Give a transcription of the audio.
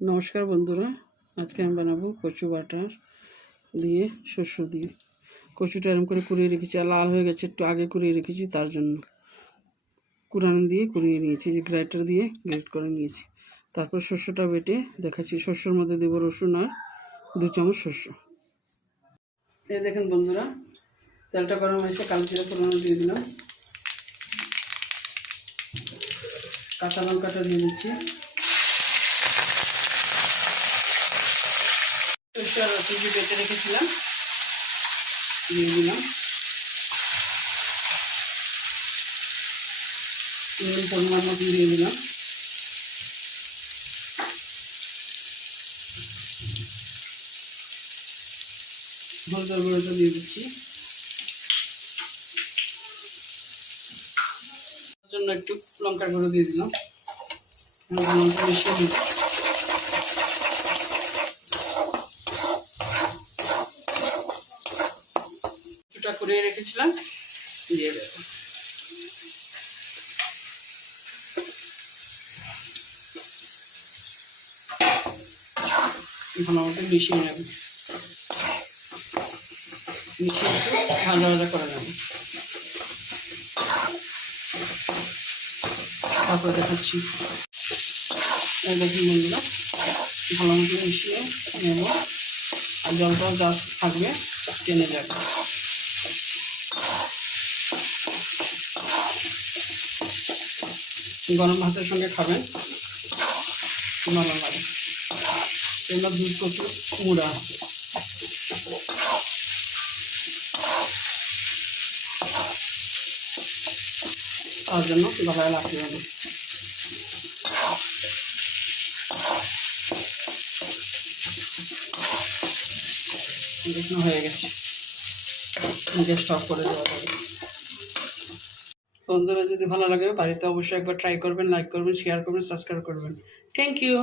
নমস্কার বন্ধুরা, আজকে আমি বানাবো কচু বাটার দিয়ে শস্য দিয়ে। কচুটা এরকম করে কুড়িয়ে রেখেছি, আর লাল হয়ে গেছে, একটু আগে কুড়িয়ে রেখেছি, তার জন্য কুড়ানি দিয়ে কুড়িয়ে নিয়েছি, যে গ্রাইন্ডার দিয়ে গ্রেট করে নিয়েছি। তারপর শস্যটা বেটে দেখাচ্ছি। শস্যর মধ্যে দেবো রসুন আর 2 চামচ শস্য। এই দেখেন বন্ধুরা, তেলটা গরম হয়েছে, কালো জিরা ফোড়ন দিয়ে দিলাম, কাঁচা লঙ্কাটা দিয়ে দিচ্ছি, শস্য আর রসুন দিয়ে বেটে রেখেছিলাম দিয়ে দিলাম, পরিমাণ মতো দিয়ে দিলাম, হলুদের গুঁড়োটা দিয়ে দিচ্ছি, জন্য একটু লঙ্কার গুঁড়ো দিয়ে দিলাম, লঙ্কা মিশিয়ে দিচ্ছি। কিছুটা করিয়ে রেখেছিলাম, দিয়ে দেব। ভালো মতো মিশিয়ে নেব, মিশিয়ে একটু ভাজা ভাজা করে নেব। তারপরে দেখাচ্ছি। এই দেখুন বন্ধুরা, ভালো মতো মিশিয়ে নেব, আর জলটাও যা থাকবে টেনে যাবে। গরম ভাতের সঙ্গে খাবেন, ভালো লাগে। এগুলো দুধ কচু মুড়া, তার জন্য গলায় লাফিয়ে হবে। দেখুন হয়ে গেছে, গ্যাসটা অফ করে দেওয়া যাবে। বন্ধুরা, যদি ভালো লাগে বাড়িতে অবশ্যই একবার ট্রাই করবেন, লাইক করবেন, শেয়ার করবেন, সাবস্ক্রাইব করবেন। Thank you.